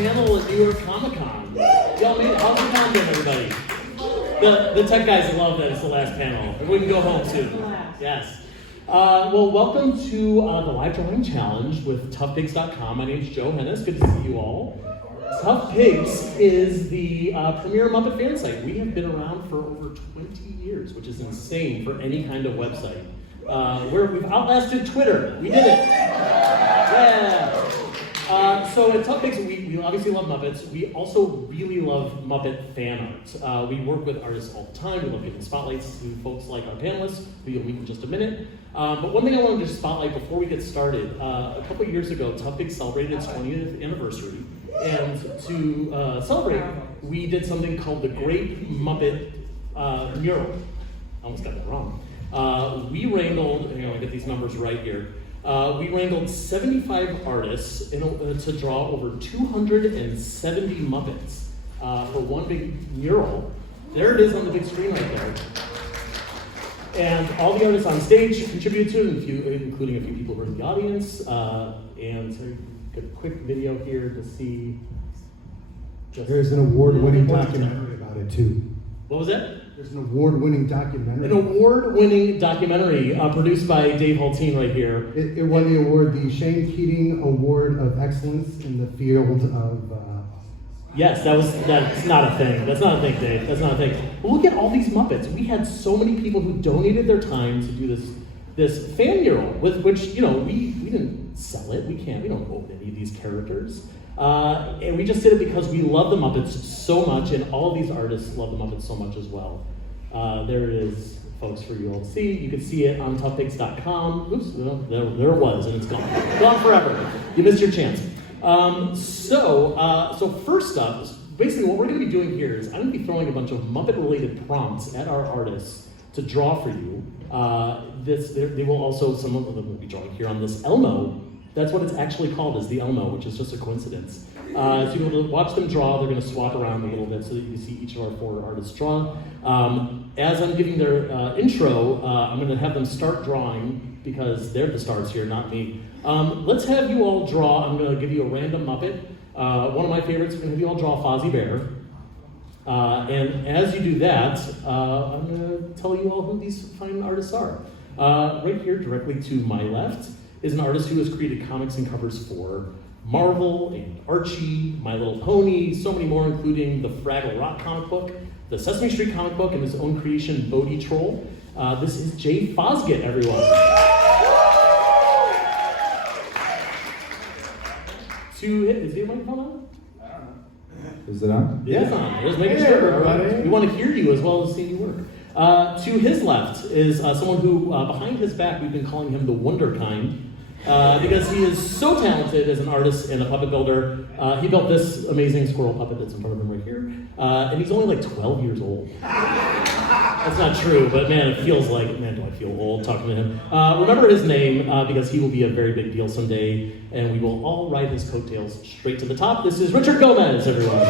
panel at New York Comic Con. Y'all made it. How's the con been, everybody? The tech guys love that it's the last panel. And we can go home soon. Yes. Well, welcome to the Live Drawing Challenge with ToughPigs.com. My name's Joe Hennis. Good to see you all. ToughPigs is the premier Muppet fan site. We have been around for over 20 years, which is insane for any kind of website. We've outlasted Twitter. We did it. Yeah. So at ToughPigs, we obviously love Muppets. We also really love Muppet fan art. We work with artists all the time. We love giving spotlights to folks like our panelists, who you'll meet in just a minute. But one thing I wanted to spotlight before we get started, a couple of years ago, ToughPigs celebrated its 20th anniversary. And to celebrate, we did something called the Great Muppet Mural. I almost got that wrong. We wrangled, I get these numbers right here. We wrangled 75 artists to draw over 270 Muppets for one big mural. There it is on the big screen right there. And all the artists on stage contributed to it, including a few people who are in the audience. And so a quick video here to see. There's an award-winning documentary about it too. What was that? There's an award-winning documentary. An award-winning documentary produced by Dave Hulteen right here. It won the award, the Shane Keating Award of Excellence in the field of... Yes, that's not a thing. That's not a thing, Dave. That's not a thing. Well, look at all these Muppets. We had so many people who donated their time to do this fan mural, with which, we didn't sell it. We don't own any of these characters. And we just did it because we love the Muppets so much, and all of these artists love the Muppets so much as well. There it is, folks, for you all to see. You can see it on toughpigs.com. Oops, there it was, and it's gone. Gone forever. You missed your chance. So first up, basically what we're going to be doing here is I'm going to be throwing a bunch of Muppet-related prompts at our artists to draw for you. They will also, some of them will be drawing here on this Elmo. That's what it's actually called, is the Elmo, which is just a coincidence. So you'll be able to watch them draw. They're going to swap around a little bit so that you can see each of our 4 artists draw. As I'm giving their intro, I'm going to have them start drawing because they're the stars here, not me. Let's have you all draw. I'm going to give you a random Muppet. One of my favorites, I'm going to have you all draw Fozzie Bear. And as you do that, I'm going to tell you all who these fine artists are. Right here, directly to my left, is an artist who has created comics and covers for Marvel and Archie, My Little Pony, so many more, including the Fraggle Rock comic book, the Sesame Street comic book, and his own creation, Bodie Troll. This is Jay Fosgitt, everyone. Is the microphone on? I don't know. Is it on? It is on. Just making sure. Everybody. We want to hear you as well as see you work. To his left is someone who, behind his back, we've been calling him the Wonder Kind. Because he is so talented as an artist and a puppet builder. He built this amazing squirrel puppet that's in front of him right here. And he's only like 12 years old. That's not true, but man, it feels like, man, do I feel old talking to him. Remember his name, because he will be a very big deal someday, and we will all ride his coattails straight to the top. This is Richard Gomez, everyone.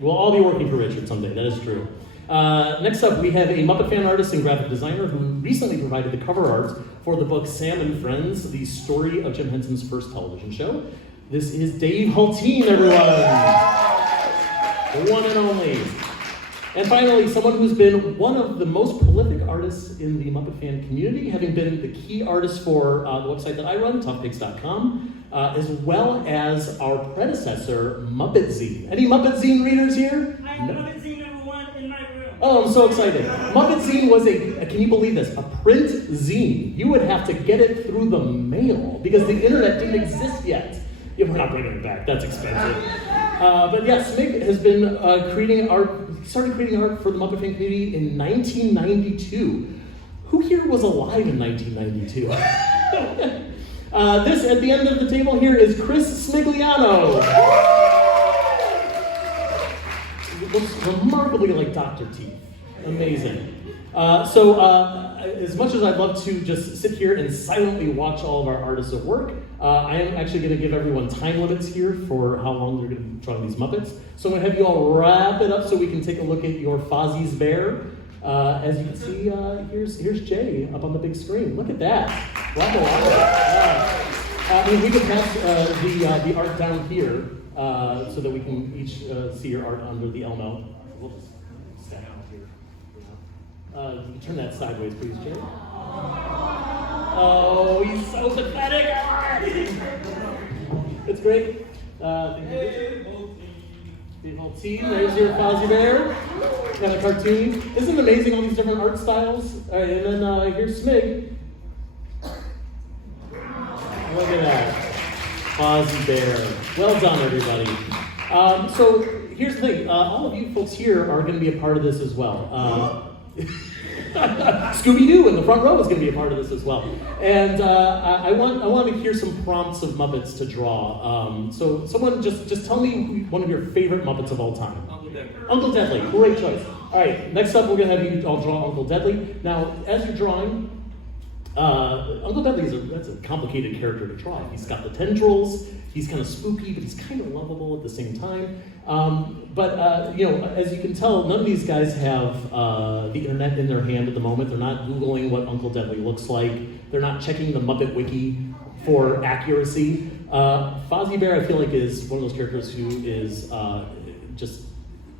We'll all be working for Richard someday, that is true. Next up, we have a Muppet fan artist and graphic designer who recently provided the cover art for the book Sam and Friends, the story of Jim Henson's first television show. This is Dave Hulteen, everyone. The one and only. And finally, someone who's been one of the most prolific artists in the Muppet fan community, having been the key artist for the website that I run, toughpigs.com, as well as our predecessor, Muppet Zine. Any Muppet Zine readers here? I have Muppet Zine #1 in my room. Oh, I'm so excited. Muppet Zine was can you believe this? A print zine. You would have to get it through the mail because the internet didn't exist yet. Yeah, we're not bringing it back, that's expensive. But yeah, Smig has been started creating art for the Muppet fan community in 1992. Who here was alive in 1992? This, at the end of the table here, is Chris Smigliano. Looks remarkably like Dr. Teeth. Amazing. As much as I'd love to just sit here and silently watch all of our artists at work, I am actually going to give everyone time limits here for how long they're going to be drawing these Muppets. So I'm going to have you all wrap it up so we can take a look at your Fozzie Bear. As you can see, here's Jay up on the big screen. Look at that. Waka waka. We can pass the art down here so that we can each see your art under the Elmo. We'll just stand out here. You can turn that sideways, please, Jay. Oh, he's so pathetic. It's great. The Hulteen, there's your Fozzie Bear. Got a cartoon. Isn't it amazing all these different art styles? All right, and then here's Smig. Look at that. Fozzie Bear. Well done, everybody. So here's the thing. All of you folks here are going to be a part of this as well. Scooby-Doo in the front row is going to be a part of this as well. And I want to hear some prompts of Muppets to draw. So someone just tell me one of your favorite Muppets of all time. Uncle Deadly. Uncle Deadly, great choice. All right, next up we're going to have you all draw Uncle Deadly. Now, as you're drawing, Uncle Deadly that's a complicated character to draw. He's got the tendrils, he's kind of spooky, but he's kind of lovable at the same time. As you can tell, none of these guys have the internet in their hand at the moment. They're not Googling what Uncle Deadly looks like. They're not checking the Muppet Wiki for accuracy. Fozzie Bear, I feel like, is one of those characters who is just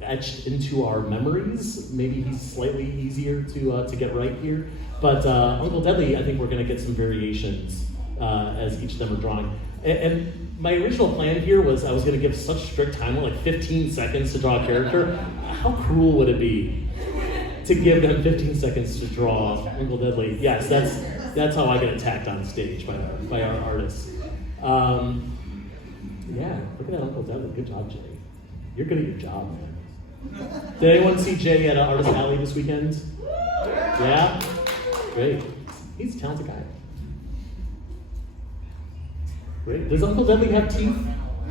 etched into our memories. Maybe he's slightly easier to get right here. But Uncle Deadly, I think we're going to get some variations as each of them are drawing. And my original plan here was I was going to give such strict time, like 15 seconds to draw a character. How cruel would it be to give them 15 seconds to draw Uncle Deadly? Yes, that's how I get attacked on stage by our artists. Yeah, look at that Uncle Deadly. Good job, Jay. You're good at your job, man. Did anyone see Jay at Artist Alley this weekend? Yeah? Great. He's a talented guy. Great. Does Uncle Deadly have teeth?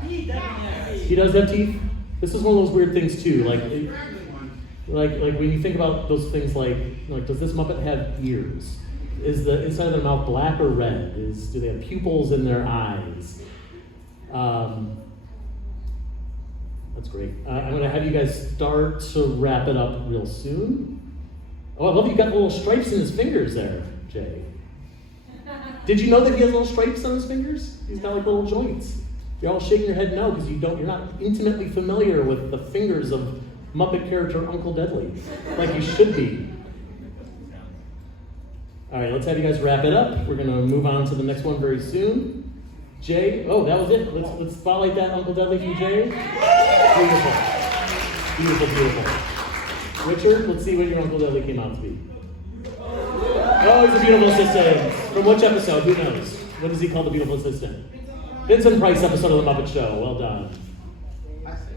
He does have teeth? This is one of those weird things too. Like when you think about those things like does this Muppet have ears? Is the inside of their mouth black or red? Do they have pupils in their eyes? That's great. I'm going to have you guys start to wrap it up real soon. Oh, I love you got little stripes in his fingers there, Jay. Did you know that he has little stripes on his fingers? He's got like little joints. You're all shaking your head no because you're not intimately familiar with the fingers of Muppet character Uncle Deadly, like you should be. All right, let's have you guys wrap it up. We're going to move on to the next one very soon. Jay, oh, that was it. Let's spotlight that Uncle Deadly from Jay. Beautiful. Beautiful, beautiful. Richard, let's see what your Uncle Deadly came out to be. Oh, he's a beautiful assistant. From which episode? Who knows? What does he call the beautiful assistant? Vincent Price episode of The Muppet Show. Well done.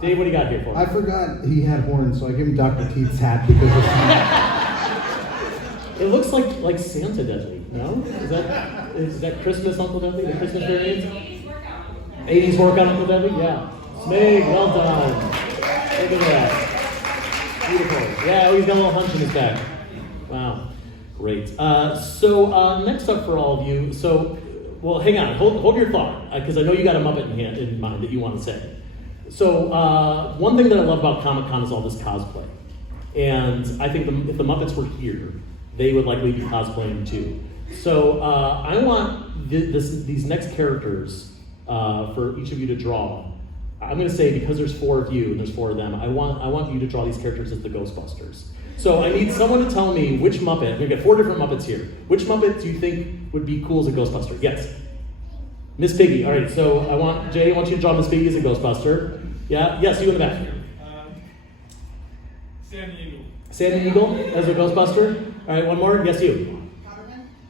Dave, what do you got here for me? I forgot he had horns, so I gave him Dr. Teeth's hat because of It looks like Santa Deadly, no? Is that Christmas Uncle Deadly? The Christmas variant? 80s workout Uncle Deadly? Yeah. Smig, well done. Look at that. Beautiful. Yeah, oh, he's got a little hunch in his back. Wow. Great. So next up for all of you, hang on, hold your thought, because I know you got a Muppet in mind that you want to say. So one thing that I love about Comic-Con is all this cosplay. And I think if the Muppets were here, they would likely be cosplaying too. So I want these next characters for each of you to draw. I'm going to say, because there's 4 of you and there's 4 of them, I want you to draw these characters as the Ghostbusters. So I need someone to tell me which Muppet, I'm going to get 4 different Muppets here. Which Muppet do you think would be cool as a Ghostbuster? Yes. Miss Piggy. All right, so I want you to draw Miss Piggy as a Ghostbuster. Yeah? Yes, you in the back. Sandy Eagle. Sandy Eagle as a Ghostbuster. All right, one more. Yes, you.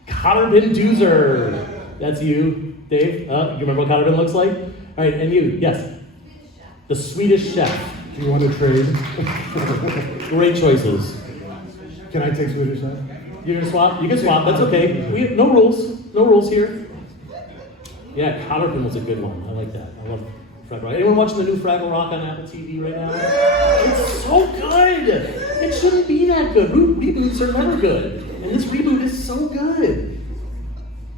Cotterbin Doozer. That's you. Dave, you remember what Cotterbin looks like? All right, and you. Yes. The Swedish Chef. Do you want to trade? Great choices. Can I take Swedish now? You're going to swap? You can swap. That's okay. We have no rules. No rules here. Yeah, Cotterbin was a good one. I like that. I love Fraggle Rock. Anyone watching the new Fraggle Rock on Apple TV right now? It's so good. It shouldn't be that good. Reboots are never good. And this reboot is so good.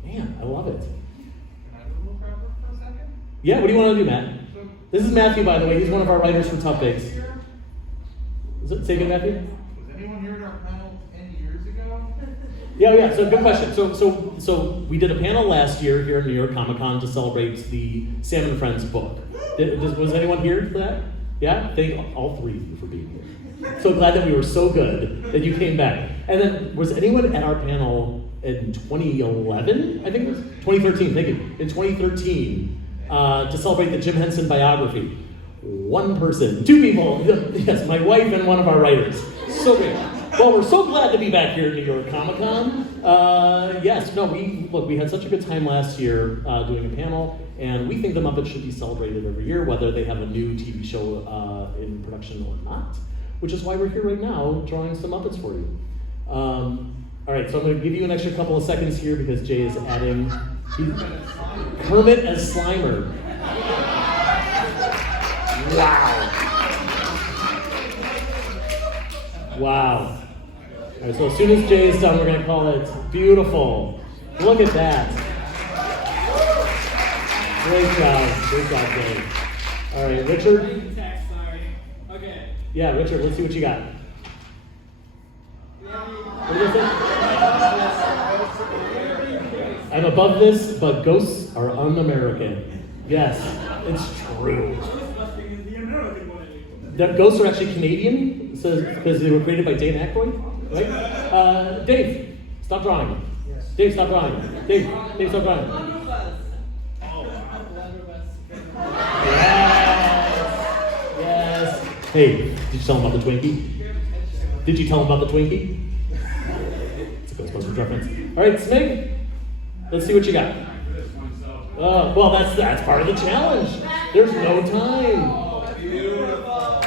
Man, I love it. Can I do a little crap work for a second? Yeah, what do you want to do, Matt? This is Matthew, by the way. He's one of our writers from ToughPigs. Say again, Matthew? Was anyone here at our panel 10 years ago? Yeah. So good question. So we did a panel last year here in New York Comic Con to celebrate the Sam and Friends book. Was anyone here for that? Yeah. Thank all three of you for being here. So glad that we were so good that you came back. And then was anyone at our panel in 2011? I think it was 2013. Thank you. In 2013 to celebrate the Jim Henson biography. One person, two people. Yes, my wife and one of our writers. So great. Well, we're so glad to be back here at New York Comic Con. We had such a good time last year doing a panel, and we think the Muppets should be celebrated every year, whether they have a new TV show in production or not. Which is why we're here right now, drawing some Muppets for you. All right, so I'm going to give you an extra couple of seconds here because Jay is adding Kermit as Slimer. Wow. All right, so as soon as Jay is done, we're going to call it beautiful. Look at that. Great job, Jay. All right, Richard. Okay. Yeah, Richard, let's see what you got. What is it? I'm above this, but ghosts are un-American. Yes, it's true. Ghostbusters is the American way. The ghosts are actually Canadian, because they were created by Dane Aykroyd, right? Dave, stop drawing. Yes. Dave, stop drawing. Dave, stop drawing. Yes. Hey, did you tell him about the Twinkie? Did you tell him about the Twinkie? It's a Ghostbusters reference. All right, Smig, let's see what you got. Well, that's part of the challenge. There's no time. Beautiful.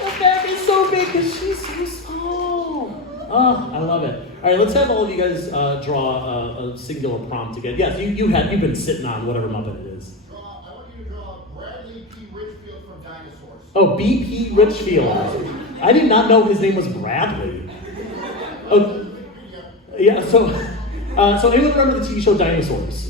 The family's so big because she's so small. Oh, I love it. All right, let's have all of you guys draw a singular prompt again. Yes, you've been sitting on whatever Muppet it is. I want you to draw Bradley P. Richfield from Dinosaurs. Oh, B.P. Richfield. I did not know his name was Bradley. Oh, yeah. So anyone remember the TV show Dinosaurs?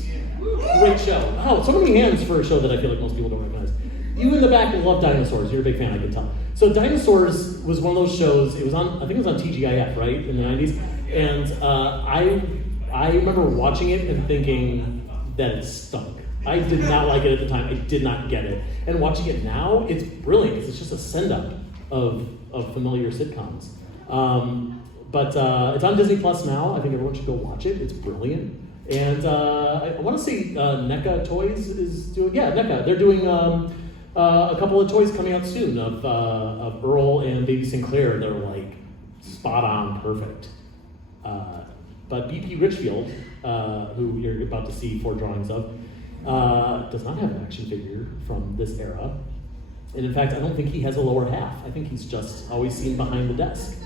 Great show. Oh, so many hands for a show that I feel like most people don't recognize. You in the back love Dinosaurs. You're a big fan, I can tell. So Dinosaurs was one of those shows. It was on, I think it was on TGIF, right, in the 90s. And I remember watching it and thinking that it stunk. I did not like it at the time. I did not get it. And watching it now, it's brilliant. It's just a send-up of familiar sitcoms. But it's on Disney Plus now. I think everyone should go watch it. It's brilliant. And I want to say NECA Toys is doing, NECA. They're doing a couple of toys coming out soon of Earl and Baby Sinclair. They're like spot on perfect. But B.P. Richfield, who you're about to see 4 drawings of, does not have an action figure from this era. And in fact, I don't think he has a lower half. I think he's just always seen behind the desk.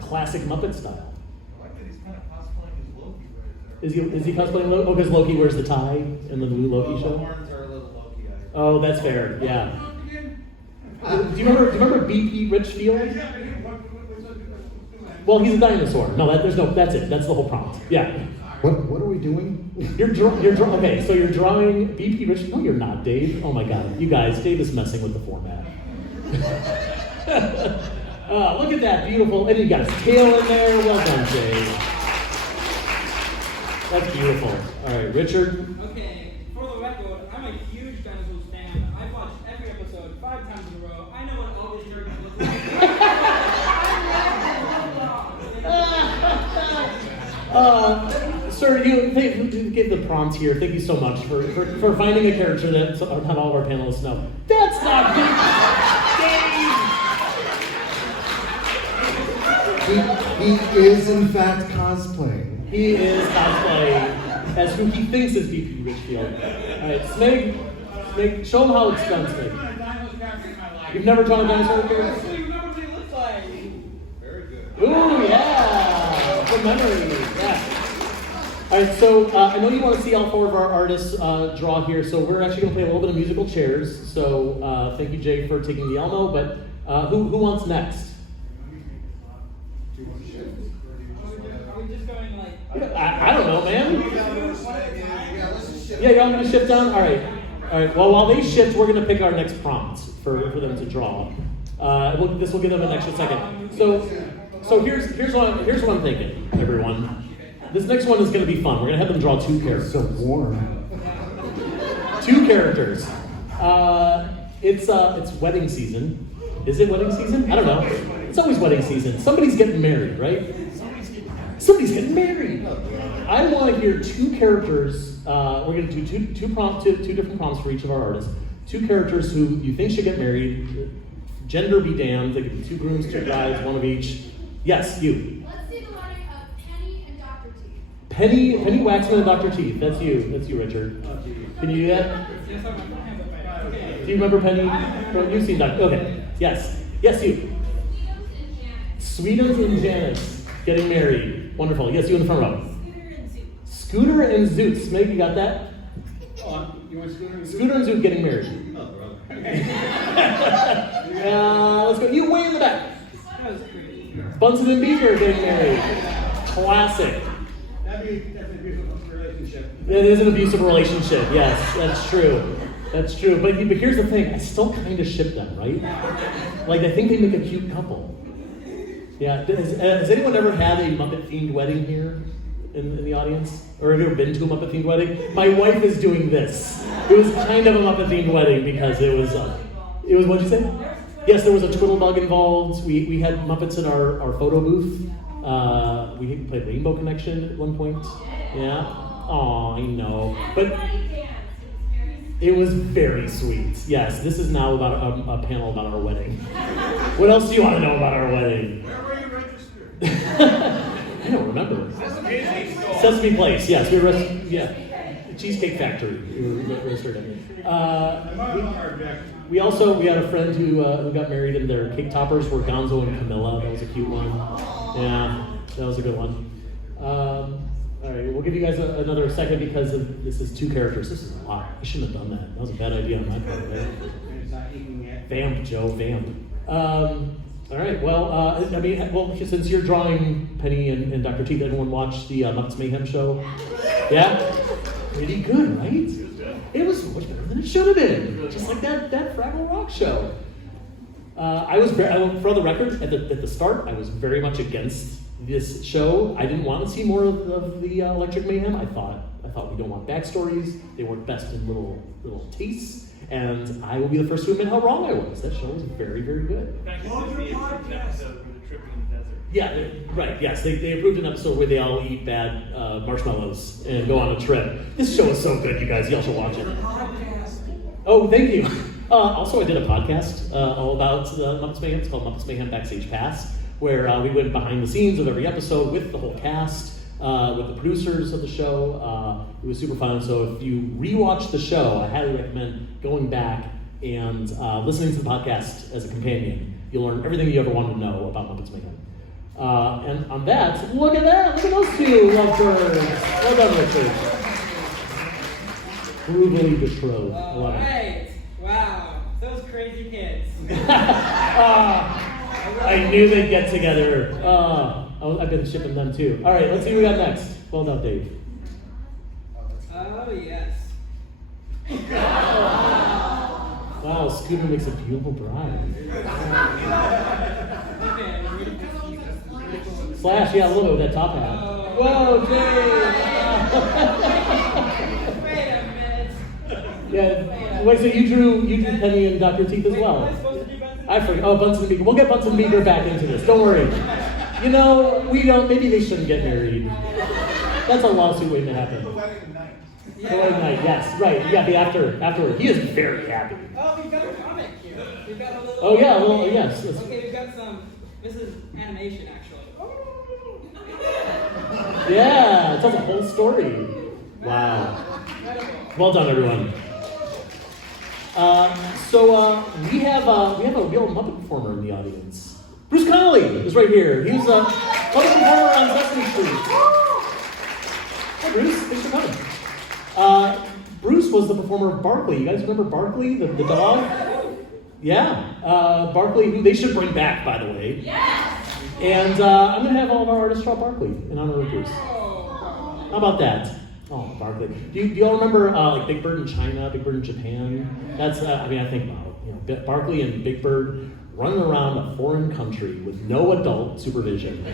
Classic Muppet style. I like that he's kind of cosplaying as Loki right there. Is he cosplaying Loki? Oh, because Loki wears the tie in the new Loki The show? horns are a little Loki-eyed. Oh, that's fair, yeah. Do you remember B.P. Richfield? Well, he's a dinosaur. No, that's it. That's the whole prompt. Yeah. What are we doing? Okay, so you're drawing B.P. Richfield. No, you're not, Dave. Oh my God. You guys, Dave is messing with the format. Look at that, beautiful. And you got his tail in there. Well done, Dave. That's beautiful. All right, Richard. Okay, for the record, I'm a huge Dinosaurs fan. I've watched every episode 5 times in a row. I know what all these nerds look like. Sir, you give the prompt here. Thank you so much for finding a character that not all of our panelists know. That's not Dave. He is in fact cosplaying. He is cosplaying as who he thinks is B.P. Richfield. All right, Smig, show him how it's done, Smig. You've never drawn a dinosaur character? Actually, remember what they look like. Very good. Ooh, yeah! Good memory, yeah. All right, so I know you want to see all 4 of our artists draw here, so we're actually going to play a little bit of musical chairs. So thank you, Jay, for taking the Elmo, but who wants next? Are we just going like... I don't know, man. Yeah, y'all going to shift down? All right. Well, while they shift, we're going to pick our next prompt for them to draw. This will give them an extra second. So So here's what I'm thinking, everyone. This next one is going to be fun. We're going to have them draw two characters. So warm. Two characters. It's wedding season. Is it wedding season? I don't know. It's always wedding season. Somebody's getting married, right? Somebody's getting married. I want to hear two characters. We're going to do two different prompts for each of our artists. Two characters who you think should get married. Gender be damned. They could be two grooms, two guys, one of each. Yes, you. Let's see the wedding of Penny and Dr. Teeth. Penny Waxman and Dr. Teeth. That's you, Richard. Can you do that? Yes, I'm my hands up right now. Okay. Do you remember Penny? You've seen Dr. Okay. Yes, you. Sweetums and Janice getting married. Wonderful. Yes, you in the front row. Scooter and Zoot. Smeg, you got that? You want Scooter and Zoot? Scooter and Zoot getting married. Oh, brother. Let's go. You way in the back. That was crazy. Bunsen and Beaker getting married. Classic. That's an abusive relationship. It is an abusive relationship. Yes, that's true. That's true. But here's the thing. I still kind of ship them, right? Like, I think they make a cute couple. Yeah. Has anyone ever had a Muppet-themed wedding here in the audience? Or have you ever been to a Muppet-themed wedding? My wife is doing this. It was kind of a Muppet-themed wedding because it was what'd you say? Yes, there was a Twiddlebug involved. We had Muppets in our photo booth. We played Rainbow Connection at one point. Yeah. Aw, I know. But it was very sweet. Yes, this is now about a panel about our wedding. What else do you want to know about our wedding? Where were you registered? I don't remember. Sesame Place, yes. We were Cheesecake Factory. We were registered in. We had a friend who got married and their cake toppers were Gonzo and Camilla. That was a cute one. Yeah, that was a good one. All right, we'll give you guys another second because this is two characters. This is a lot. I shouldn't have done that. That was a bad idea on my part, right? Vamp, Joe, vamp. All right, well, since you're drawing Penny and Dr. Teeth, everyone watch the Muppets Mayhem show? Yeah? Pretty good, right? It was much better than it should have been. Just like that Fraggle Rock show. For the record, at the start, I was very much against this show. I didn't want to see more of the Electric Mayhem. I thought we don't want backstories. They work best in little tastes. And I will be the first to admit how wrong I was. That show was very, very good. Yeah, right, yes. They approved an episode where they all eat bad marshmallows and go on a trip. This show is so good, you guys. Y'all should watch it. Oh, thank you. Also, I did a podcast all about the Muppets Mayhem. It's called Muppets Mayhem Backstage Pass, where we went behind the scenes of every episode with the whole cast, with the producers of the show. It was super fun. So if you rewatch the show, I highly recommend going back and listening to the podcast as a companion. You'll learn everything you ever wanted to know about Muppets Mayhem. And on that, look at those two lovebirds. Well done, Richard. Brutally betrothed. All right. Wow. Those crazy kids. I knew they'd get together. I've been shipping them too. All right, let's see what we got next. Well done, Dave. Oh, yes. Wow, Scooter makes a beautiful bride. Okay, we're ready. Slash, yeah, a little bit with that top hat. Whoa, Dave! Wait a minute. Yeah. Wait, so you drew Penny and Dr. Teeth as well? Am I supposed to do Bunsen? I forgot. Oh, Bunsen and Beaker. We'll get Bunsen and Beaker back into this. Don't worry. You know, we don't. Maybe they shouldn't get married. That's a lawsuit waiting to happen. The wedding night. The wedding night. Yes, right. Yeah, the afterward. He is very happy. Oh, we've got a comic here. We've got a little. Oh yeah, well yes. Okay, we've got some. This is animation, actually. Yeah, it tells a whole story. Wow. Well done, everyone. So we have a real Muppet performer in the audience. Bruce Connolly is right here. He's a Muppet performer on Sesame Street. Hi, Bruce. Thanks for coming. Bruce was the performer of Barkley. You guys remember Barkley, the dog? Yeah. Barkley, who they should bring back, by the way. Yes! And I'm going to have all of our artists draw Barkley in honor of Bruce. How about that? Oh, Barkley. Do you all remember like Big Bird in China, Big Bird in Japan? That's I think about Barkley and Big Bird running around a foreign country with no adult supervision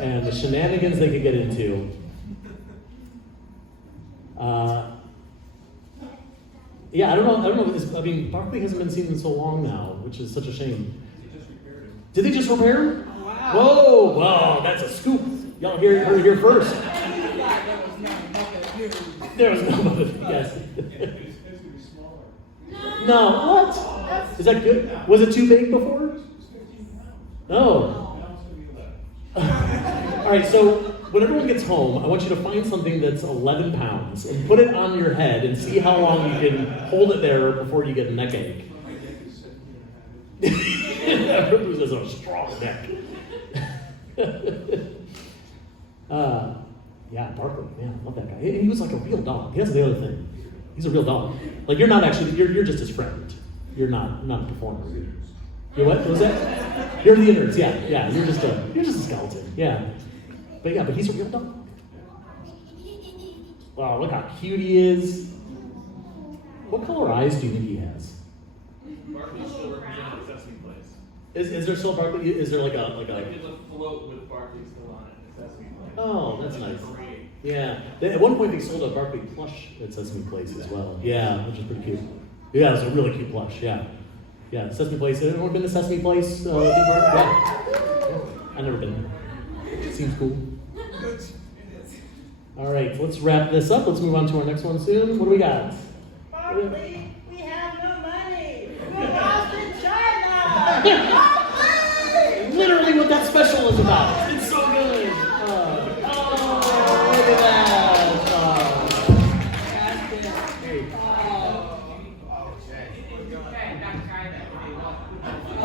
and the shenanigans they could get into. Yeah, I don't know. I mean, Barkley hasn't been seen in so long now, which is such a shame. Did they just repair him? Wow. Whoa, wow, that's a scoop. Y'all heard it here first. There was no Muppet, yes. No, what? Is that good? Was it too big before? Oh. All right, so when everyone gets home, I want you to find something that's 11 pounds and put it on your head and see how long you can hold it there before you get a neck ache. Bruce has a strong neck. Yeah, Barkley, man, I love that guy. He was like a real dog. That's the other thing. He's a real dog. Like you're not actually, you're just his friend. You're not a performer. You're what? What was that? You're the innards. Yeah. You're just a skeleton. Yeah. But he's a real dog. Wow, look how cute he is. What color eyes do you think he has? Barkley still represented the Sesame Place. Is there still Barkley? Is there like a Like there's a float with Barkley still on it at Sesame Place. Oh, that's nice. Parade. Yeah. At one point they sold a Barkley plush at Sesame Place as well. Yeah, which is pretty cute. Yeah, it's a really cute plush. Yeah. Yeah, Sesame Place. Have anyone been to Sesame Place? Yeah. I've never been there. Seems cool. All right, let's wrap this up. Let's move on to our next one soon. What do we got? Barkley, we have no money. We're lost in China. Literally what that special is about. It's so good. Look at that.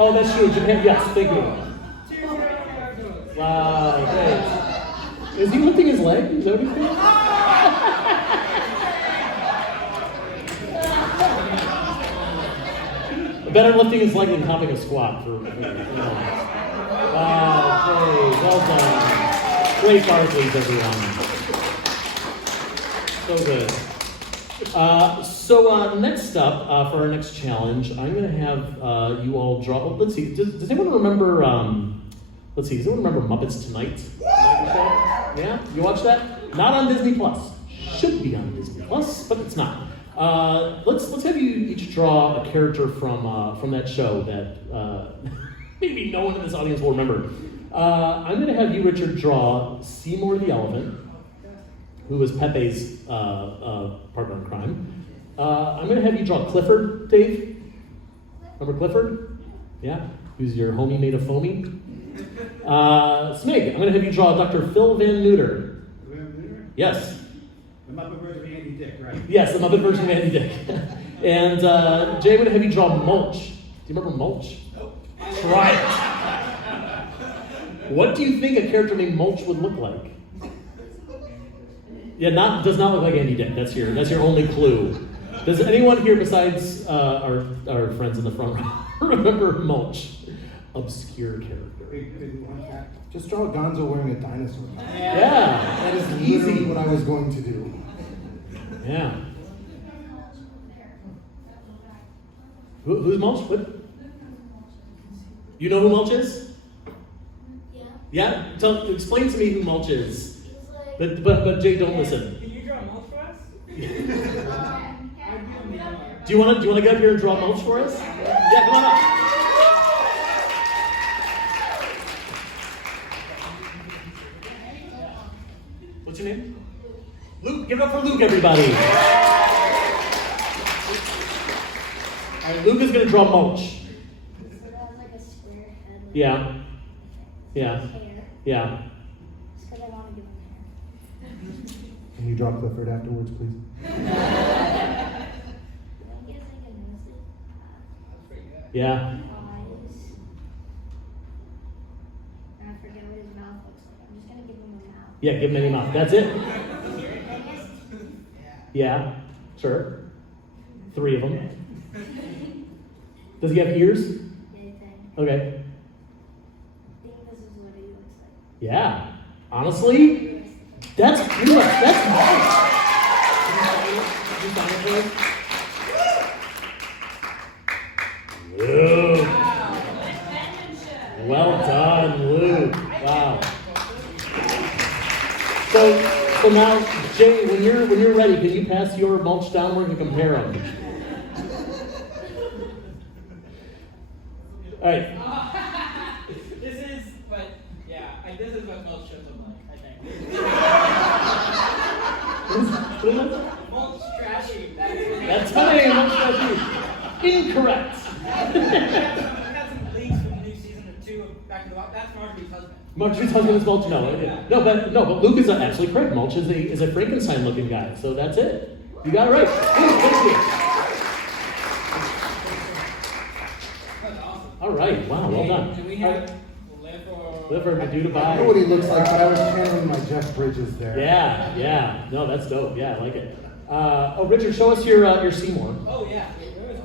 Oh, that's true. Japan, yes, thank you. Wow, great. Is he lifting his leg? Is that what he's doing? Better lifting his leg than topping a squat for Wow, great. Well done. Great Barkleys, everyone. So good. So next up, for our next challenge, I'm going to have you all draw. Let's see. Does anyone remember? Let's see. Does anyone remember Muppets Tonight? Yeah, you watch that? Not on Disney Plus. Should be on Disney Plus, but it's not. Let's have you each draw a character from that show that maybe no one in this audience will remember. I'm going to have you, Richard, draw Seymour the elephant, who was Pepe's partner in crime. I'm going to have you draw Clifford, Dave. Remember Clifford? Yeah, who's your homie made of foamy. Smig, I'm going to have you draw Dr. Phil Van Neuter. Yes. The Muppet version of Andy Dick, right? Yes, the Muppet version of Andy Dick. And Jay, I'm going to have you draw Mulch. Do you remember Mulch? Nope. Try it. What do you think a character named Mulch would look like? Yeah, does not look like Andy Dick. That's your only clue. Does anyone here besides our friends in the front row remember Mulch? Obscure character. Just draw Gonzo wearing a dinosaur. Yeah, That is easy. literally what I was going to do. Yeah. Who's Mulch? What? You know who Mulch is? Yeah. Yeah? Explain to me who Mulch is. It's like, But Jake, don't listen. Can you draw mulch for us? Do you want to get up here and draw Mulch for us? Yeah, come on up. What's your name? Luke. Give it up for Luke, everybody. All right, Luke is going to draw Mulch. so that was like a square head. with Yeah. Yeah. hair. Yeah. Just because I want to give him hair. Can you draw Clifford afterwards, please? I guess I can miss it. Yeah. Eyes. And I forget what his mouth looks like. I'm just going to give him a mouth. Yeah, give him any mouth. That's it. I guess Yeah. Sure. 3 of them. Does he have ears? anything. Okay. I think this is what he looks like. Yeah. Honestly, that's pretty much, that's nice. Luke. pass your mulch down, we're gonna compare them. All right. This is what mulch should look like, I think. What is that? Mulch trashy. That's funny, mulch trashy. Incorrect. We've got some leaks from the new season of 2 of Back to the Wild. That's Marjorie's husband. Marjorie's husband is mulch. No, but Luke is actually correct. Mulch is a Frankenstein-looking guy. So that's it. You got it right. Thank you. That's awesome. All right. Wow. Well done. And we have Live for do to I buy. know what he looks like, but I was channeling my Jeff Bridges there. Yeah. No, that's dope. Yeah, I like it. Richard, show us your Seymour. Oh yeah.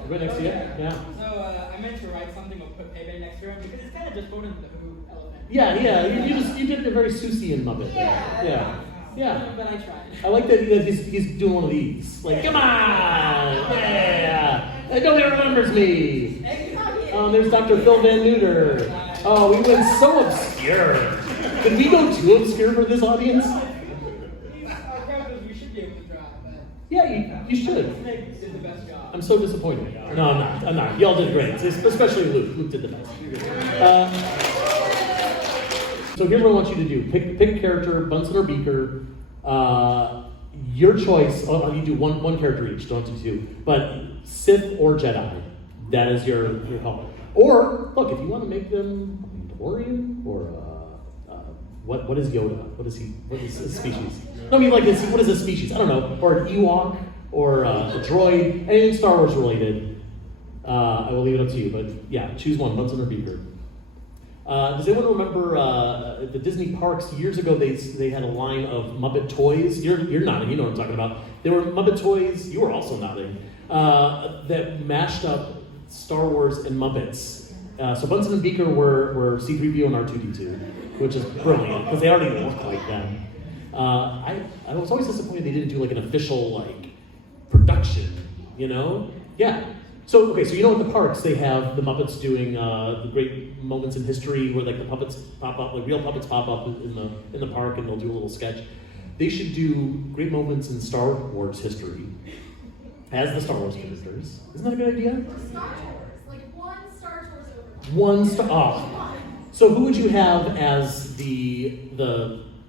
Right next to you. Yeah. So I meant to write something or put Pepe next to him because it's kind of just going into the Who elephant. Yeah. You did a very Susie-ian Muppet. Yeah. But I tried. I like that he's doing one of these. Like, come on! Yeah! Nobody remembers me! There's Dr. Phil Van Neuter. Oh, we went so obscure. Did we go too obscure for this audience? Our characters we should be able to draw, but Yeah, you should. Nick did the best job. I'm so disappointed. No, I'm not. Y'all did great. Especially Luke. Luke did the best. So here's what I want you to do. Pick a character, Bunsen or Beaker. Your choice. Oh, you do one character each. Don't do 2. But Sith or Jedi. That is your call. Or look, if you want to make them Mandalorian or what is Yoda? What is he? What is his species? No, I mean like what is a species? I don't know. Or an Ewok or a droid. Anything Star Wars related. I will leave it up to you. But yeah, choose one. Bunsen or Beaker. Does anyone remember the Disney parks years ago? They had a line of Muppet toys. You're nodding. You know what I'm talking about. There were Muppet toys. You were also nodding. That mashed up Star Wars and Muppets. So Bunsen and Beaker were C-3PO and R2-D2, which is brilliant because they already look like them. I was always disappointed they didn't do like an official production. You know? Yeah. So you know at the parks they have the Muppets doing the great moments in history where like the puppets pop up, like real puppets pop up in the park and they'll do a little sketch. They should do great moments in Star Wars history as the Star Wars characters. Isn't that a good idea? Star Tours, like one Star Tours over. One Star. Oh. So who would you have as the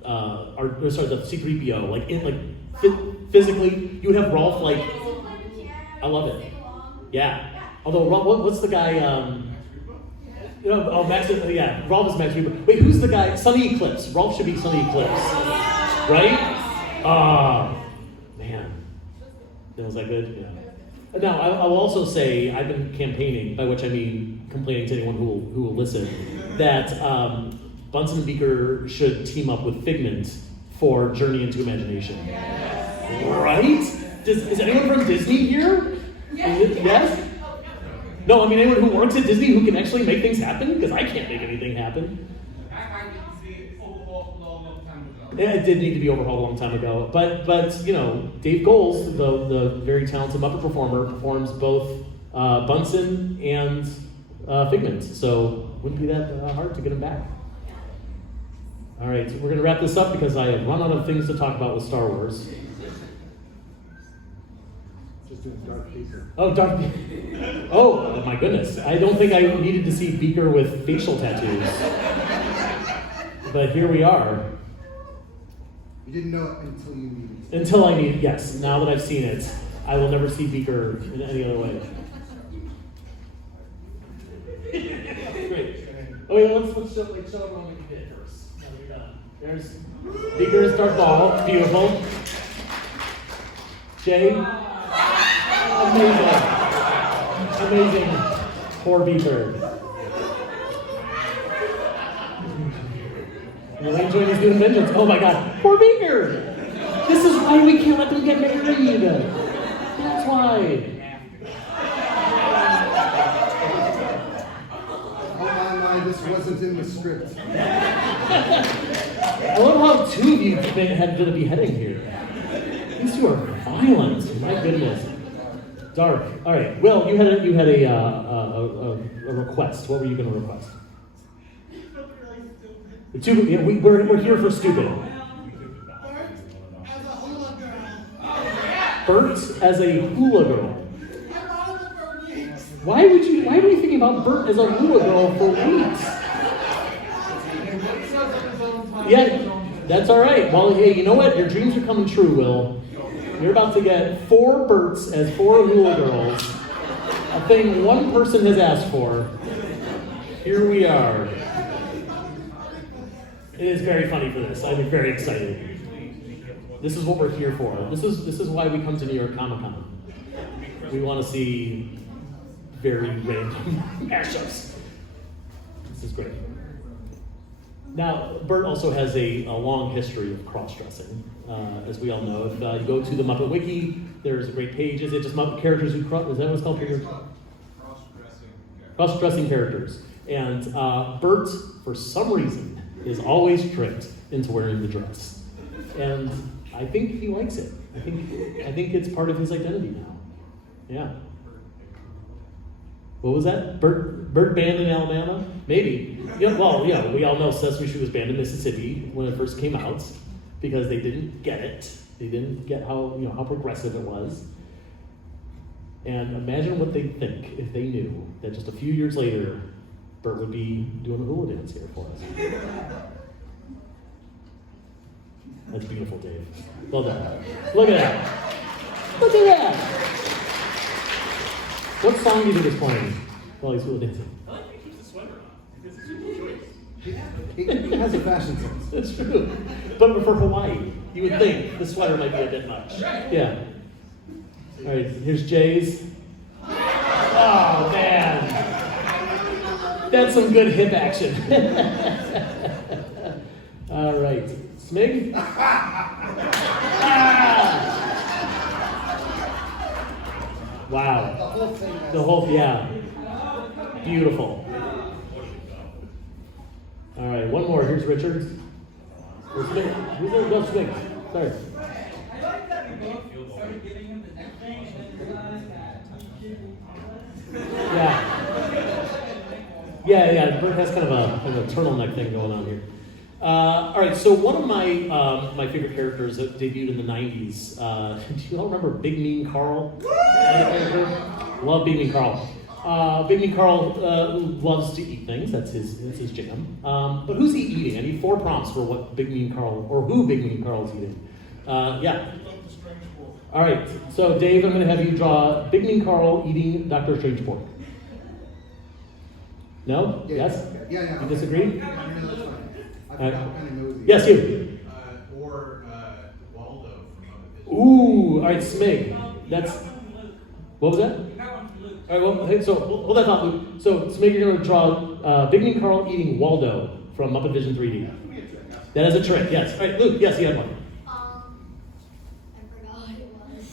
C-3PO? Physically, you would have Rolf like. I love it. Yeah. Although, what's the guy? Max. Yeah, Rolf is Max Reaper. Wait, who's the guy? Sunny Eclipse. Rolf should be Sunny Eclipse, right? Man, was that good? Yeah. Now, I will also say I've been campaigning, by which I mean complaining to anyone who will listen, that Bunsen and Beaker should team up with Figment for Journey into Imagination. Right? Is anyone from Disney here? Yes? No, I mean anyone who works at Disney who can actually make things happen? Because I can't make anything happen. It did need to be overhauled a long time ago. But Dave Goles, the very talented Muppet performer, performs both Bunsen and Figment. So wouldn't be that hard to get him back. All right, so we're going to wrap this up because I have run out of things to talk about with Star Wars. Just doing Darth Beaker. Oh, oh, my goodness. I don't think I needed to see Beaker with facial tattoos. But here we are. You didn't know it until you needed it. Until I need, yes. Now that I've seen it, I will never see Beaker in any other way. Great. Oh yeah, let's show everyone what you did first. Now that you're done. There's Beaker's Darth Ball. Beautiful. Jay. Amazing. Poor Beaker. Elaine joined his doing vengeance. Oh my god. Poor Beaker! This is why we can't let them get married. That's why. Oh my, this wasn't in the script. I love how 2 of you had to be heading here. These 2 are violent. My goodness. Dark. All right. Well, you had a request. What were you going to request? We're here for stupid. Bert as a hula girl. Bert as a hula girl. Why are we thinking about Bert as a hula girl for weeks? Yeah, that's all right. Well, hey, you know what? Your dreams are coming true, Will. You're about to get 4 Berts as 4 hula girls. A thing one person has asked for. Here we are. It is very funny for this. I'm very excited. This is what we're here for. This is why we come to New York Comic Con. We want to see very random mashups. This is great. Now, Bert also has a long history of cross-dressing, as we all know. If you go to the Muppet Wiki, there's a great page. Is it just Muppet characters who cross? Is that what it's called? Cross-dressing characters. And Bert, for some reason, is always tricked into wearing the dress. And I think he likes it. I think it's part of his identity now. Yeah. What was that? Bert banned in Alabama? Maybe. Yeah, well, yeah, we all know Sesame Street was banned in Mississippi when it first came out because they didn't get it. They didn't get how progressive it was. And imagine what they'd think if they knew that just a few years later, Bert would be doing a hula dance here for us. That's beautiful, Dave. Well done. Look at that. Look at that. What song do you think is playing while he's hula dancing? I like he keeps the sweater on. Because it's a cool choice. He has a fashion sense. That's true. But for Hawaii, you would think the sweater might be a bit much. Yeah. All right, here's Jay's. Oh, man. That's some good hip action. All right. Smig? Wow. The whole, yeah. Beautiful. All right, one more. Here's Richard. Who's Smig? Who's there? Go Smig. Sorry. I like that we both started giving him the neck thing and then realized that he didn't. Yeah. Bert has kind of a turtleneck thing going on here. All right, so one of my favorite characters that debuted in the 90s, do you all remember Big Mean Carl? Love Big Mean Carl. Big Mean Carl loves to eat things, that's his jam. But who's he eating? I need 4 prompts for what Big Mean Carl, or who Big Mean Carl is eating. Yeah. All right, so Dave, I'm going to have you draw Big Mean Carl eating Dr. Strange pork. No? Yeah, Yes? Yeah. You disagree? Yeah, no, that's fine. I forgot what kind of nose he Yes, is. you. Or Waldo from Muppet. Ooh, all right, Smig. That's, what was that? We got one for Luke. All right, well, hey, so hold that thought, Luke. So Smig, you're going to draw Big Mean Carl eating Waldo from Muppet Vision 3D. That is a trick, yes. All right, Luke, yes, you had one. I forgot what it was.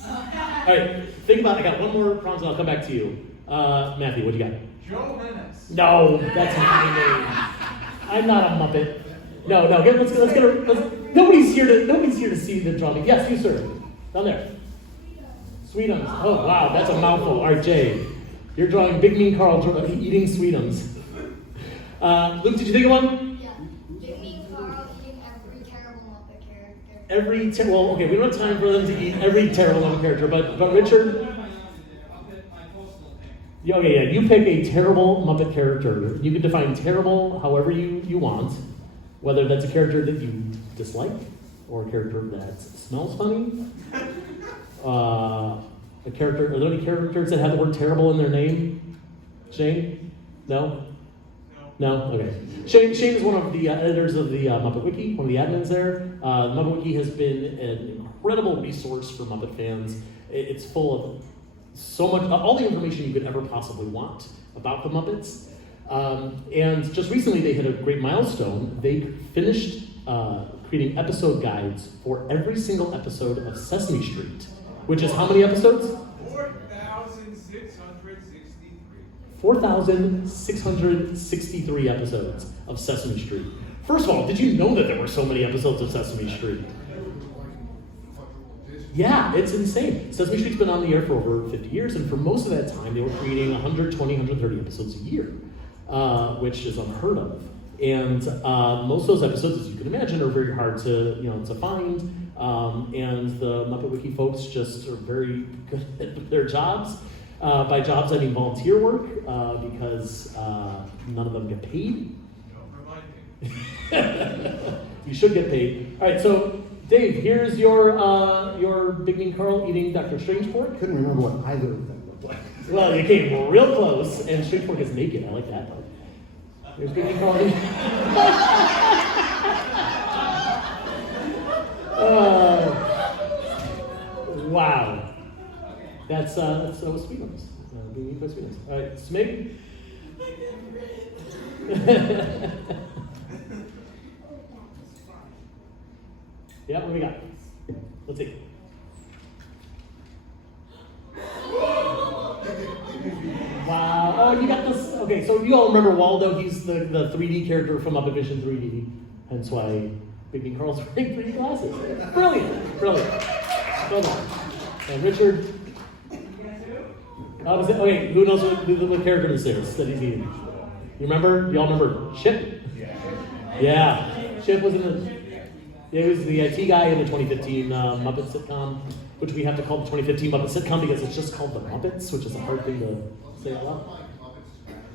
All right, think about it. I got one more prompt and I'll come back to you. Matthew, what do you got? Joe Menace. No, that's my name. I'm not a Muppet. No. Let's get a. Nobody's here to see the drawing. Yes, you sir. Down there. Sweetums. Oh wow, that's a mouthful. All right, Jay, you're drawing Big Mean Carl eating Sweetums. Luke, did you think of one? Yeah. Big Mean Carl eating every terrible Muppet character. Well, okay, we don't have time for them to eat every terrible Muppet character, but Richard. I'll put my postal thing. Yeah, you pick a terrible Muppet character. You can define terrible however you want, whether that's a character that you dislike, or a character that smells funny. Are there any characters that have the word terrible in their name? Shane? No? No? Okay. Shane is one of the editors of the Muppet Wiki, one of the admins there. The Muppet Wiki has been an incredible resource for Muppet fans. It's full of so much, all the information you could ever possibly want about the Muppets. And just recently they hit a great milestone. They finished creating episode guides for every single episode of Sesame Street, which is how many episodes? 4,663. 4,663 episodes of Sesame Street. First of all, did you know that there were so many episodes of Sesame Street? Yeah, it's insane. Sesame Street's been on the air for over 50 years, and for most of that time, they were creating 120, 130 episodes a year, which is unheard of. And most of those episodes, as you can imagine, are very hard to find. And the Muppet Wiki folks just are very good at their jobs. By jobs, I mean volunteer work, because none of them get paid. You should get paid. All right, so Dave, here's your Big Mean Carl eating Dr. Strange pork. Couldn't remember what either of them looked like. Well, you came real close, and Strange pork is naked. I like that though. Here's Big Mean Carl. Wow. That's sweet ones. Big Mean sweet ones. All right, Smig. Yeah, what do we got? Let's see. Wow. Oh, you got this. Okay, so you all remember Waldo. He's the 3D character from Muppet Vision 3D. Hence why Big Mean Carl's wearing 3D glasses. Brilliant. Well done. And Richard. Okay, who knows what character this is that he's eating? You remember? You all remember Chip? Yeah. Chip was in the... Yeah, he was the IT guy in the 2015 Muppet sitcom, which we have to call the 2015 Muppet sitcom because it's just called The Muppets, which is a hard thing to say out loud.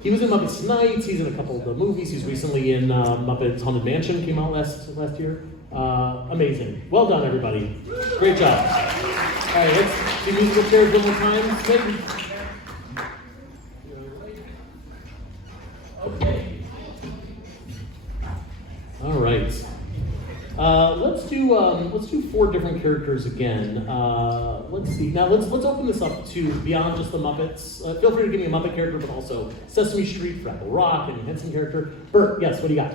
He was in Muppets Tonight. He's in a couple of the movies. He's recently in Muppets Haunted Mansion, came out last year. Amazing. Well done, everybody. Great job. All right, let's do musical chairs one more time. Smith. Okay. All right. Let's do 4 different characters again. Let's see. Now let's open this up to beyond just the Muppets. Feel free to give me a Muppet character, but also Sesame Street, Fraggle Rock, and Henson character. Bert, yes. What do you got?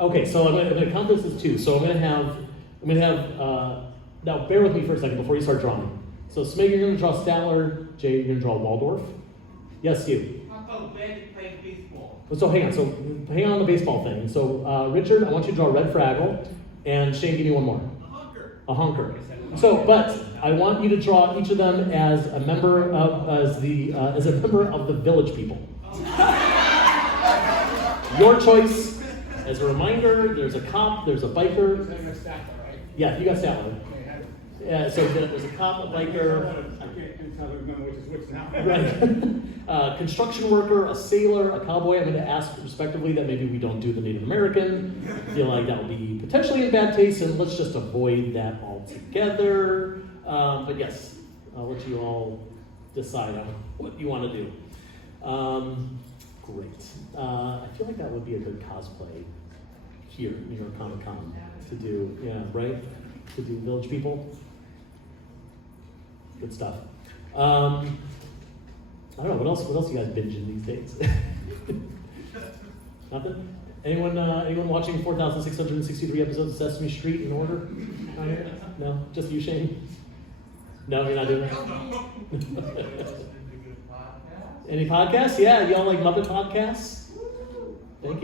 Okay, so I'm going to count this as 2. So I'm going to have. Now bear with me for a second before you start drawing. So Smig, you're going to draw Statler. Jay, you're going to draw Waldorf. Yes, you. So hang on the baseball thing. So Richard, I want you to draw Red Fraggle, and Shane, give me one more. A hunker. So, but I want you to draw each of them as a member of the Village People. Your choice. As a reminder, there's a cop, there's a biker. Yeah, you got Statler. Yeah, so there's a cop, a biker. I can't remember which is which now. Right. Construction worker, a sailor, a cowboy. I'm going to ask respectively that maybe we don't do the Native American. I feel like that would be potentially in bad taste, and let's just avoid that altogether. But yes, I'll let you all decide on what you want to do. Great. I feel like that would be a good cosplay here at New York Comic Con to do. Yeah, right? To do Village People. Good stuff. I don't know, what else you guys binging these days? Nothing? Anyone watching 4,663 episodes of Sesame Street in order? No? Just you, Shane? No, you're not doing that? Any podcasts? Yeah, y'all like Muppet podcasts? Thank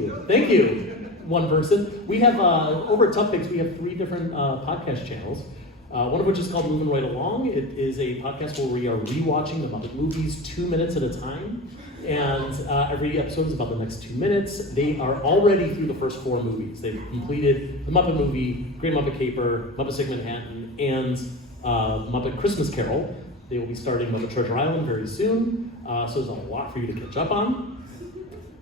you. One person. We have, over at ToughPigs, we have 3 different podcast channels. One of which is called Moving Right Along. It is a podcast where we are rewatching the Muppet movies 2 minutes at a time. And every episode is about the next 2 minutes. They are already through the first 4 movies. They've completed the Muppet movie, Great Muppet Caper, Muppet Sick Manhattan, and Muppet Christmas Carol. They will be starting Muppet Treasure Island very soon. So there's a lot for you to catch up on.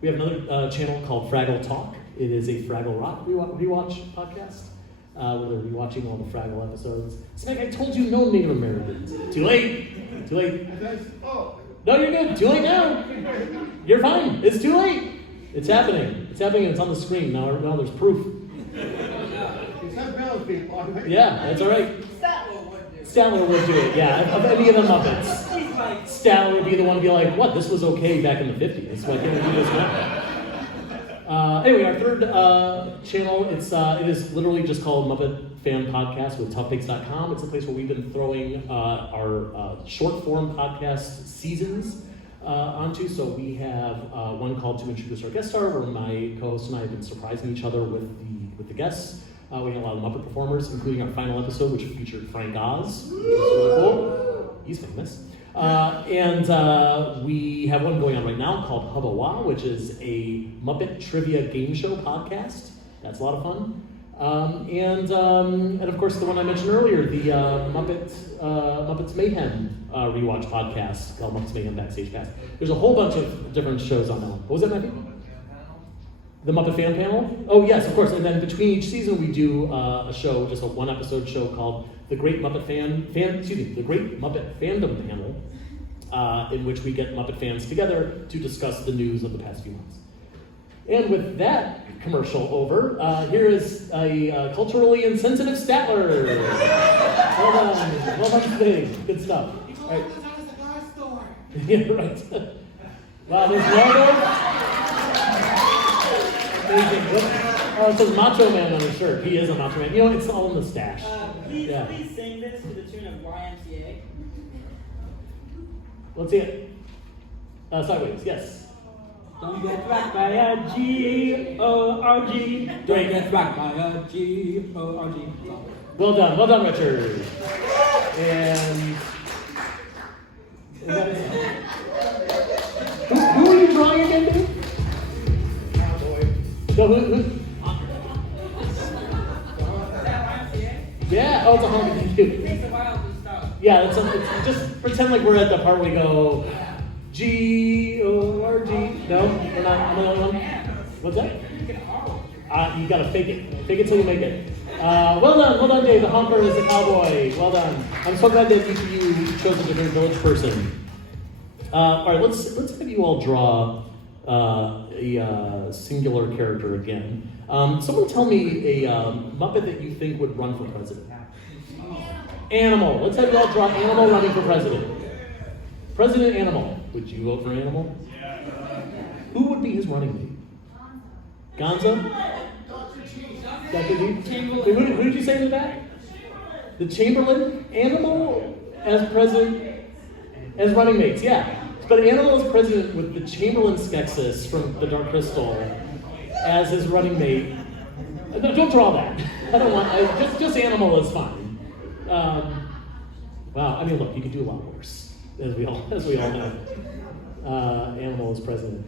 We have another channel called Fraggle Talk. It is a Fraggle Rock rewatch podcast. Where they're rewatching all the Fraggle episodes. It's like I told you, no Native Americans. Too late. No, you're good. Too late now. You're fine. It's too late. It's happening. It's on the screen now. There's proof. Yeah, that's all right. Statler would do it. Yeah, of any of the Muppets, Statler would be the one to be like, "What? This was okay back in the '50s. Why can't we do this now?" Anyway, our third channel, it is literally just called Muppet Fan Podcast with ToughPigs.com. It's a place where we've been throwing our short form podcast seasons onto. So we have one called To Introduce Our Guest Star, where my co-host and I have been surprising each other with the guests. We had a lot of Muppet performers, including our final episode, which featured Frank Oz, which is really cool. He's famous. And we have one going on right now called Hubba Wah, which is a Muppet trivia game show podcast. That's a lot of fun. And of course the one I mentioned earlier, the Muppets Mayhem rewatch podcast called Muppets Mayhem Backstage Pass. There's a whole bunch of different shows on that one. What was that, Matthew? The Muppet Fan Panel? Oh yes, of course. And then between each season we do a show, just a one episode show called the Great Muppet the Great Muppet Fandom Panel, in which we get Muppet fans together to discuss the news of the past few months. And with that commercial over, here is a culturally insensitive Statler. Well done today. Good stuff. All right. Yeah, right. Wow, there's Waldorf. Amazing. Oh, it says Macho Man on his shirt. He is a Macho Man. You know, it's all in the stash. Please sing this to the tune of YMCA. Let's see it. Sideways, yes. Don't get rocked by a G-O-R-G. Don't get rocked by a G-O-R-G. Well done, Richard. And who are you drawing again, Dave? Cowboy. No, who? Yeah, oh, it's a honky It takes a while to start. Yeah, it's just pretend like we're at the part where we go G-O-R-G. No, we're not. I'm the only one. What's that? You gotta fake it. Fake it till you make it. Well done, Dave. The honker is the cowboy. Well done. I'm so glad that each of you chose a different village person. All right, let's have you all draw a singular character again. Someone tell me a Muppet that you think would run for president. Animal. Let's have you all draw Animal running for president. President Animal. Would you vote for Animal? Who would be his running mate? Gonzo? Dr. D? Who did you say in the back? The Chamberlain? Animal as president, as running mates, yeah. But Animal is president with the Chamberlain Skeksis from the Dark Crystal as his running mate. No, don't draw that. I don't want, just Animal is fine. Wow, I mean, look, you could do a lot worse, as we all know. Animal is president.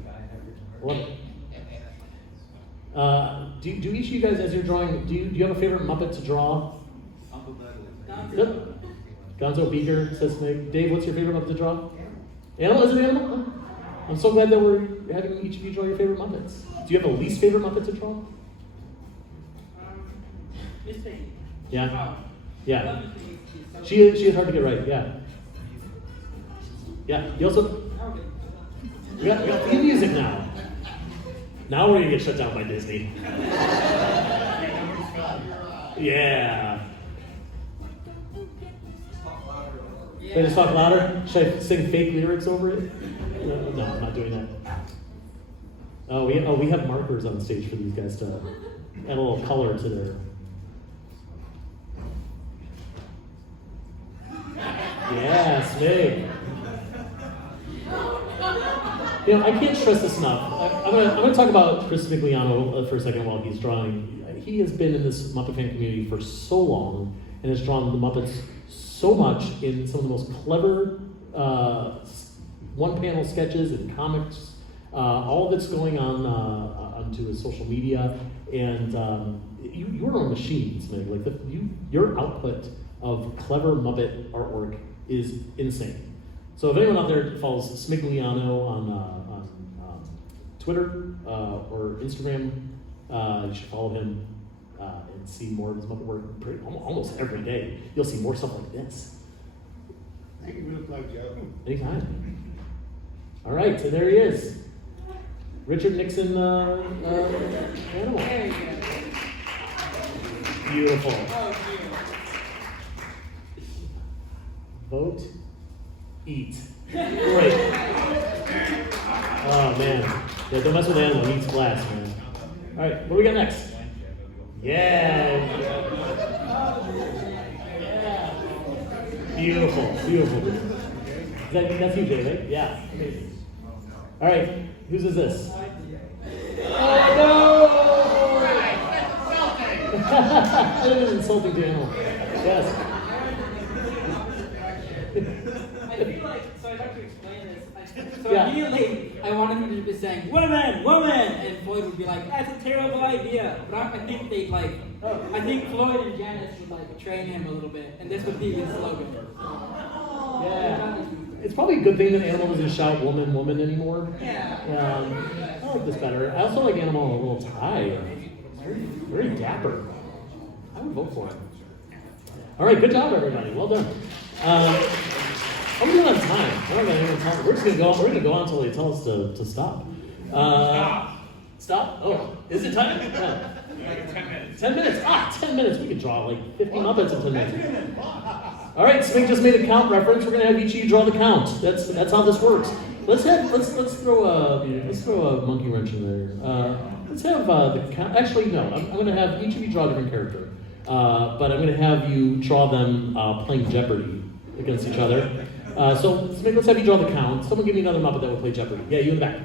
Love it. Do each of you guys, as you're drawing, do you have a favorite Muppet to draw? Uncle Beverly. Good. Gonzo Beaker says Smig. Dave, what's your favorite Muppet to draw? Animal? Is it Animal? I'm so glad that we're having each of you draw your favorite Muppets. Do you have a least favorite Muppet to draw? Miss Piggy. Yeah. Yeah. She is hard to get right, yeah. Yeah. You also we got theme music now. Now we're gonna get shut down by Disney. Yeah. Can I just talk louder? Should I sing fake lyrics over it? No, I'm not doing that. We have markers on stage for these guys to add a little color to their. Yeah, Smig. You know, I can't stress this enough. I'm gonna talk about Chris Smigliano for a second while he's drawing. He has been in this Muppet fan community for so long and has drawn the Muppets so much in some of the most clever one-panel sketches and comics. All of it's going on onto his social media, and you are a machine, Smig. Like your output of clever Muppet artwork is insane. So if anyone out there follows Smigliano on Twitter or Instagram, you should follow him and see more of his Muppet work almost every day. You'll see more stuff like this. Thank you for the plug, Joe. Anytime. All right, so there he is. Richard Nixon Animal. There you go. Beautiful. Oh, dear. Vote. Eat. Great. Oh man. Yeah, don't mess with Animal. He eats glass, man. All right, what do we got next? Yeah. Beautiful. That's you, Jay, right? Yeah. Amazing. All right, whose is this? Oh no! That is insulting to Animal. Yes. I feel like, so I have to explain this. So Yeah. immediately, I wanted him to be saying, women, women! And Floyd would be like, that's a terrible idea. But I think they'd like, I think Floyd and Janice would like train him a little bit, and this would be his slogan. Yeah. It's probably a good thing that Animal doesn't shout woman, woman anymore. Yeah. I like this better. I also like Animal in a little tie. Very, very dapper. I would vote for him. All right, good job, everybody. Well done. How are we doing on time? I don't know anyone tell me. We're just gonna go. We're gonna go on until they tell us to stop. Stop. Oh, is it time? Yeah. Like 10 minutes. 10 minutes. 10 minutes. We could draw like 50 Muppets in 10 minutes. All right, Smig just made a count reference. We're gonna have each of you draw the count. That's how this works. Let's throw a monkey wrench in there. Let's have the count. Actually, no. I'm gonna have each of you draw a different character. But I'm gonna have you draw them playing Jeopardy against each other. So Smig, let's have you draw the count. Someone give me another Muppet that will play Jeopardy. Yeah, you in the back.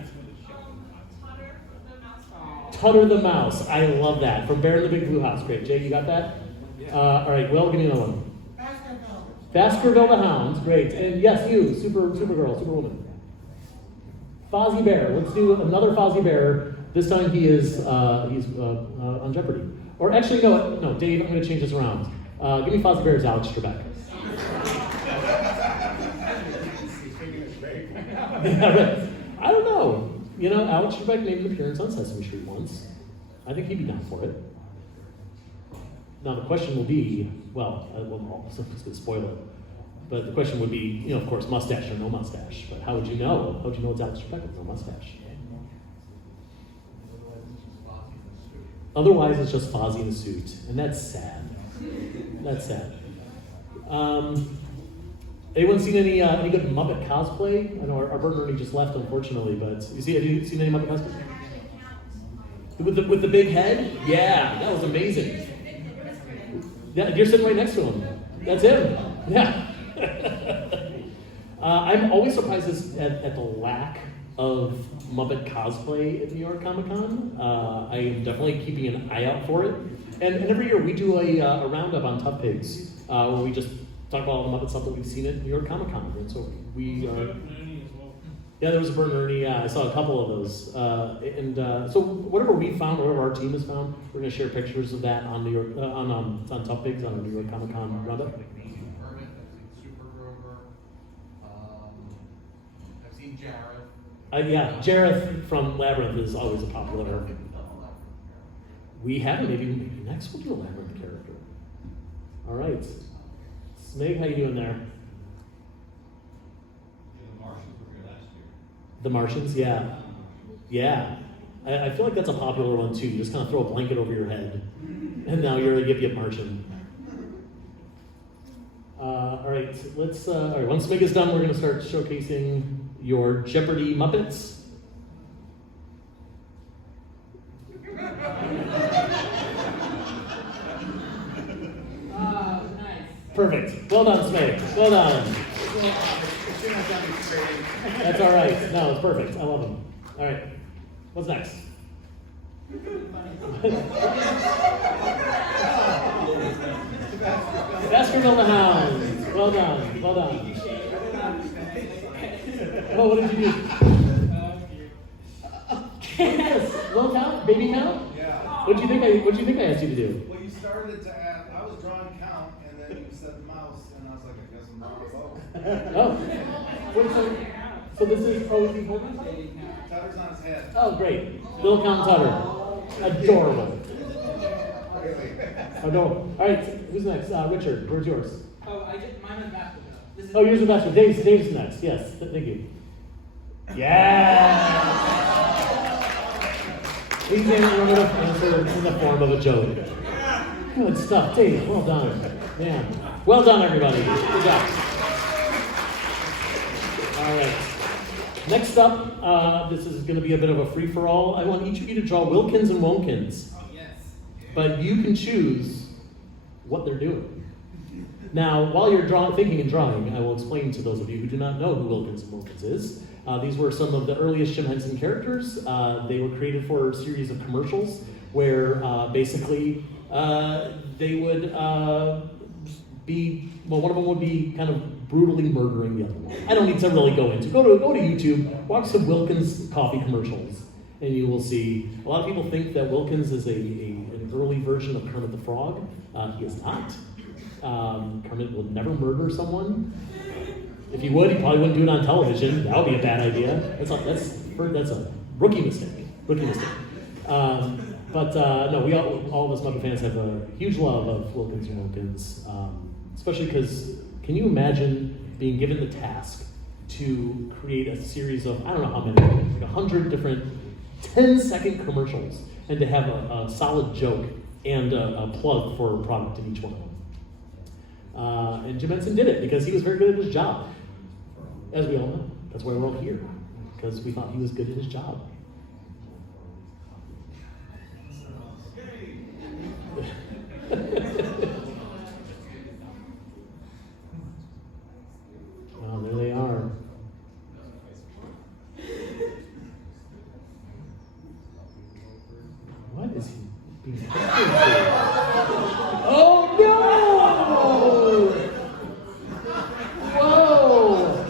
Tutter the Mouse. I love that. From Bear in the Big Blue House. Great. Jay, you got that? All right, Will, give me another one. Baskerville the Hound. Great. And yes, you, Supergirl, Superwoman. Fozzie Bear. Let's do another Fozzie Bear. This time he's on Jeopardy. Or actually, no, Dave, I'm going to change this around. Give me Fozzie Bear's Alex Trebek. I don't know. You know, Alex Trebek made an appearance on Sesame Street once. I think he'd be down for it. Now the question will be, well, I'm just going to spoil it. But the question would be, of course, mustache or no mustache. But how would you know? How would you know it's Alex Trebek with no mustache? Otherwise, it's just Fozzie in a suit, and that's sad. That's sad. Anyone seen any good Muppet cosplay? I know our Bert and Ernie just left, unfortunately, but have you seen any Muppet cosplay? With the big head? Yeah, that was amazing. Yeah, you're sitting right next to him. That's him. Yeah. I'm always surprised at the lack of Muppet cosplay at New York Comic Con. I am definitely keeping an eye out for it. And every year we do a roundup on ToughPigs, where we just talk about all the Muppet stuff that we've seen at New York Comic Con. And so we yeah, there was a Bert and Ernie. I saw a couple of those. So whatever we found, whatever our team has found, we're going to share pictures of that on New York on ToughPigs on the New York Comic Con roundup. I've seen Jared. Yeah, Jareth from Labyrinth is always a popular. We haven't. Maybe next we'll do a Labyrinth character. All right, Smeg, how you doing there? The Martians, yeah. I feel like that's a popular one too. You just kind of throw a blanket over your head, and now you're a Yip Martian. All right, let's. All right, once Smig is done, we're going to start showcasing your Jeopardy Muppets. Nice. Perfect. Well done, Smig. Well done. That's all right. No, it's perfect. I love them. All right. What's next? Baskerville the Hound. Well done. Well done. Oh, what did you do? Yes. Little count? Baby count? Yeah. What'd you think I asked you to do? Well, you started to add, I was drawing count, and then you said mouse, and I was like, I guess I'm wrong. Oh. Wait, so this is Fozzie Bear? Tutter's on his head. Oh, great. Little Count Tutter. Adorable. Adorable. All right, who's next? Richard, where's yours? Oh, mine was back though. Oh, yours is best. Dave's next. Yes, thank you. Yeah. Please remember to answer in the form of a joke. Good stuff, Dave. Well done. Man. Well done, everybody. Good job. All right. Next up, this is going to be a bit of a free-for-all. I want each of you to draw Wilkins and Wontkins. Yes. But you can choose what they're doing. Now, while you're thinking and drawing, I will explain to those of you who do not know who Wilkins and Wontkins is. These were some of the earliest Jim Henson characters. They were created for a series of commercials where basically they would be, well, one of them would be kind of brutally murdering the other one. I don't need to really go into. Go to YouTube, watch some Wilkins coffee commercials, and you will see. A lot of people think that Wilkins is an early version of Kermit the Frog. He is not. Kermit would never murder someone. If he would, he probably wouldn't do it on television. That would be a bad idea. That's a rookie mistake. No, we all of us Muppet fans have a huge love of Wilkins and Wontkins, especially because can you imagine being given the task to create a series of, I don't know how many, like 100 different 10-second commercials, and to have a solid joke and a plug for a product in each one of them. And Jim Henson did it because he was very good at his job. As we all know, that's why we're all here, because we thought he was good at his job. Oh, there they are. What is he being put through? Oh no! Whoa!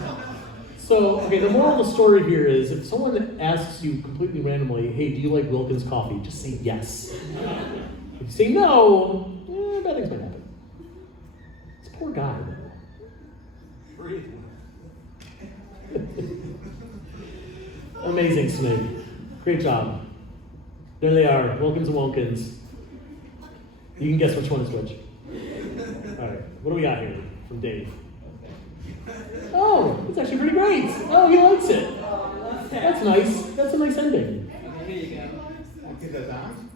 So, okay, the moral of the story here is if someone asks you completely randomly, hey, do you like Wilkins coffee? Just say yes. If you say no, bad things might happen. This poor guy, though. Amazing, Smig. Great job. There they are, Wilkins and Wontkins. You can guess which one is which. All right, what do we got here from Dave? Oh, it's actually pretty great. Oh, he likes it. That's nice. That's a nice ending. Here you go. Is that down?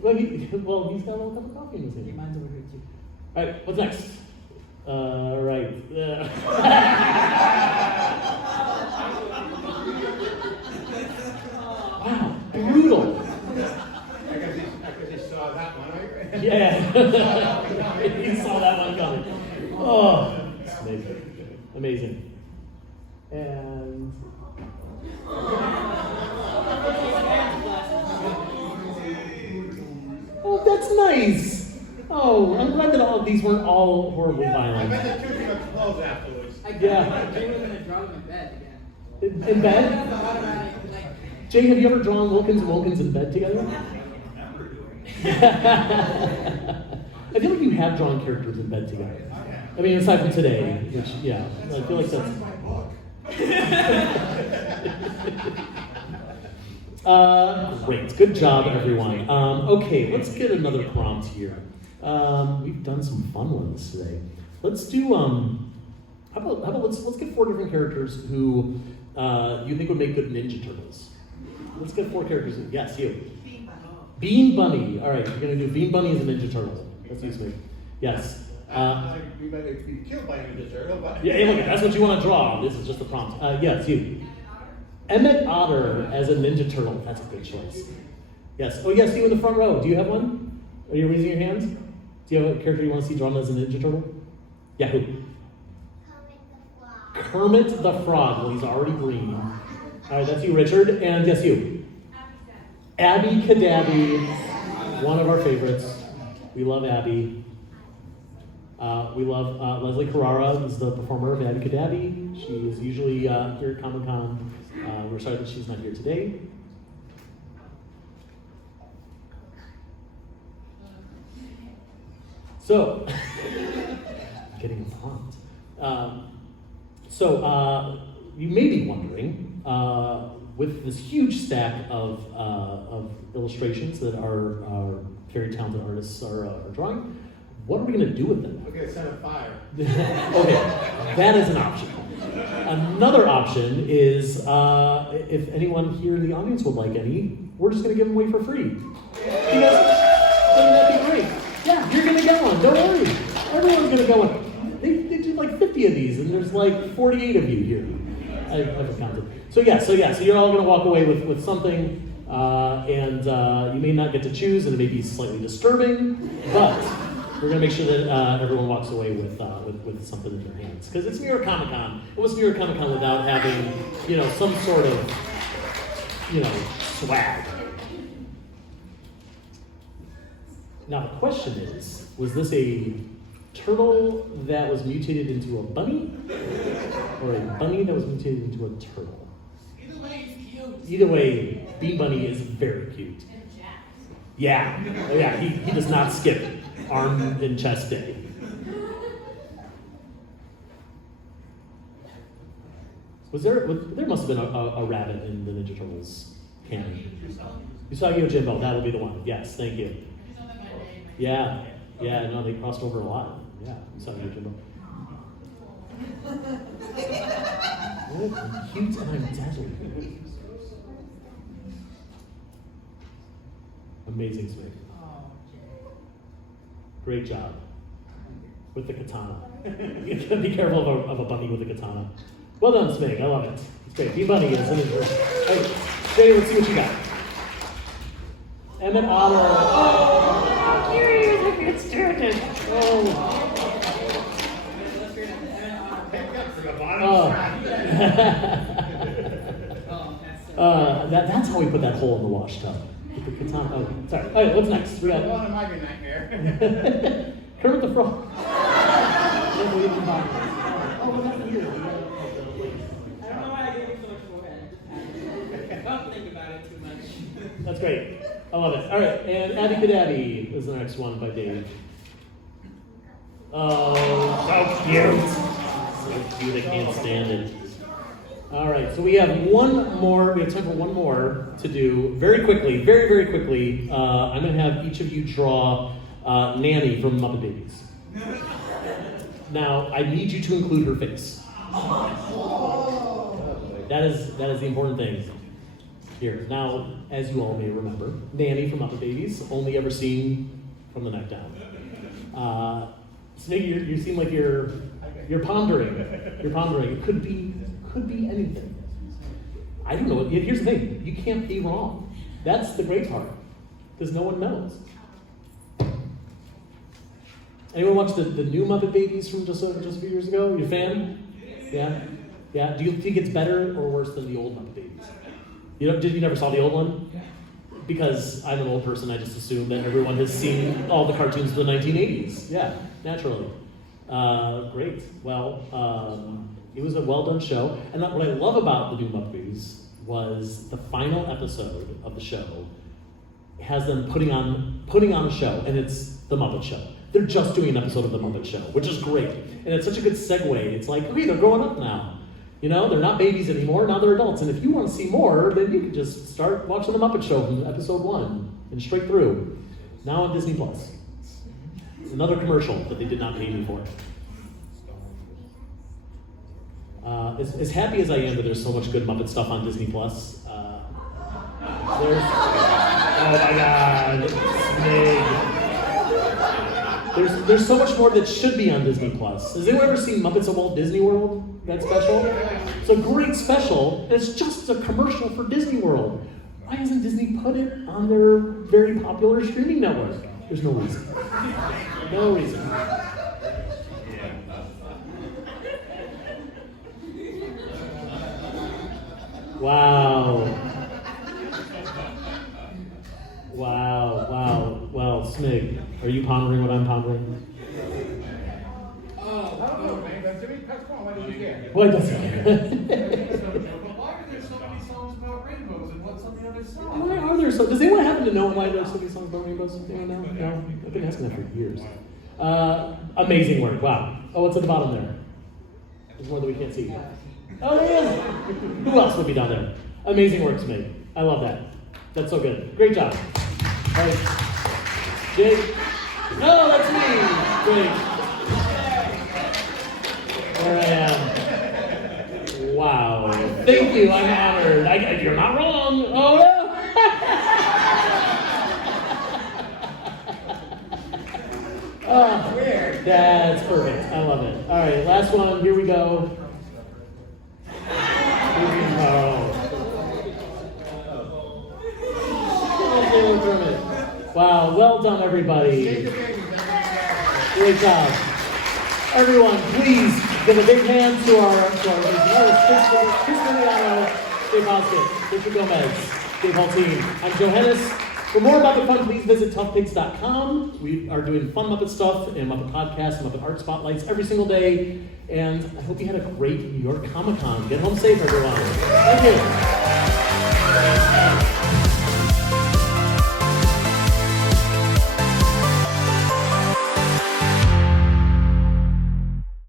Well, he's got a little cup of coffee in his hand. Mine's over here too. All right, what's next? Right. Wow, brutal. I guess he saw that one, right? Yeah. He saw that one coming. Oh, it's amazing. Amazing. And oh, that's nice. Oh, I'm glad that all of these weren't all horribly I violent. bet the two came up close afterwards. Yeah. Jay was gonna draw them in bed again. In bed? Jay, have you ever drawn Wilkins and Wontkins in bed together? I feel like you have drawn characters in bed together. I mean, aside from today, which, yeah, I feel like that's... Great, good job, everyone. Okay, let's get another prompt here. We've done some fun ones today. Let's do, how about let's get 4 different characters who you think would make good Ninja Turtles. Let's get 4 characters. Yes, you. Bean Bunny. All right, you're gonna do Bean Bunny as a Ninja Turtle. That's easy. Yes. We might be killed by a Ninja Turtle, but... Yeah, hey, look, that's what you want to draw. This is just the prompt. Yes, you. Emmett Otter as a Ninja Turtle. That's a good choice. Yes. Oh, yes, you in the front row. Do you have one? Are you raising your hands? Do you have a character you want to see drawn as a Ninja Turtle? Yeah, who? Kermit the Frog. Well, he's already green. All right, that's you, Richard. And yes, you. Abby Cadabby. One of our favorites. We love Abby. We love Leslie Carrara, who's the performer of Abby Cadabby. She is usually here at Comic-Con. We're sorry that she's not here today. So, getting a prompt. You may be wondering, with this huge stack of illustrations that our very talented artists are drawing, what are we going to do with them? We're going to set a fire. Okay, that is an option. Another option is if anyone here in the audience would like any, we're just going to give them away for free. Because wouldn't that be great? Yeah, you're going to get one. Don't worry. Everyone's going to go one. They did like 50 of these, and there's like 48 of you here. I've counted. So you're all going to walk away with something, and you may not get to choose, and it may be slightly disturbing, but we're going to make sure that everyone walks away with something in their hands. Because it's New York Comic-Con. It was New York Comic-Con without having, some sort of, swag. Now the question is, was this a turtle that was mutated into a bunny, or a bunny that was mutated into a turtle. Either way, it's cute. Either way, Bee Bunny is very cute. And Jack. Yeah, oh yeah, he does not skip arm and chest day. There must have been a rabbit in the Ninja Turtles canon. Usagi Yojimbo, that'll be the one. Yes, thank you. Yeah, no, they crossed over a lot. Yeah, Usagi Yojimbo. I'm cute and I'm deadly. Amazing, Smig. Great job. With the katana. You gotta be careful of a bunny with a katana. Well done, Smig. I love it. It's great. Bee Bunny is in his room. Hey, Jay, let's see what you got. Emmett Otter. Oh, curious if it's started. Oh. That's how we put that hole in the wash tub. With the katana. Oh, sorry. All right, what's next? We got Well, it might be a nightmare. Kermit the Frog. Oh, we're not here. I don't know why I gave you so much forehead. Don't think about it too much. That's great. I love it. All right, and Abby Cadabby is the next one by Dave. Oh, so cute. So cute, I can't stand it. All right, so we have one more. We have time for one more to do very quickly, very, very quickly. I'm going to have each of you draw Nanny from Muppet Babies. Now, I need you to include her face. That is the important thing here. Now, as you all may remember, Nanny from Muppet Babies, only ever seen from the neck down. Smig, you seem like you're pondering. You're pondering. It could be anything. I don't know. Here's the thing. You can't be wrong. That's the great part. Because no one knows. Anyone watch the new Muppet Babies from just a few years ago? You a fan? Yeah? Yeah? Do you think it's better or worse than the old Muppet Babies? You never saw the old one? Because I'm an old person, I just assume that everyone has seen all the cartoons of the 1980s. Yeah, naturally. Great. Well, it was a well-done show. And what I love about the new Muppet Babies was the final episode of the show has them putting on a show, and it's the Muppet Show. They're just doing an episode of the Muppet Show, which is great. And it's such a good segue. It's like, okay, they're growing up now. You know, they're not babies anymore, now they're adults. And if you want to see more, then you can just start watching the Muppet Show from episode 1 and straight through. Now on Disney Plus. Another commercial that they did not pay me for. As happy as I am that there's so much good Muppet stuff on Disney Plus, oh my God, Smig. There's so much more that should be on Disney Plus. Has anyone ever seen Muppets of Walt Disney World? That special? It's a great special, and it's just a commercial for Disney World. Why hasn't Disney put it on their very popular streaming network? There's no reason. No reason. Wow. Well, Smig, are you pondering what I'm pondering? I don't know, man. But Jimmy, come on, what did you get? What does it? Why are there so many songs about rainbows and what's on the other side? Why are there so? Does anyone happen to know why there's so many songs about rainbows? Anyone know? No? I've been asking that for years. Amazing work. Wow. Oh, what's at the bottom there? There's more that we can't see. Oh, there is. Who else would be down there? Amazing work, Smig. I love that. That's so good. Great job. All right. Jake. No, that's me. Great. There I am. Wow. Thank you. I'm honored. You're not wrong. Oh, no. Oh, that's perfect. I love it. All right, last one. Here we go. Wow, well done, everybody. Great job. Everyone, please give a big hand to our engineers, Smigliano, Dave Fosgitt, Richard Gomez, Dave Hulteen. I'm Joe Hennis. For more Muppet fun, please visit toughpigs.com. We are doing fun Muppet stuff and Muppet podcasts and Muppet art spotlights every single day. And I hope you had a great New York Comic Con. Get home safe, everyone. Thank you.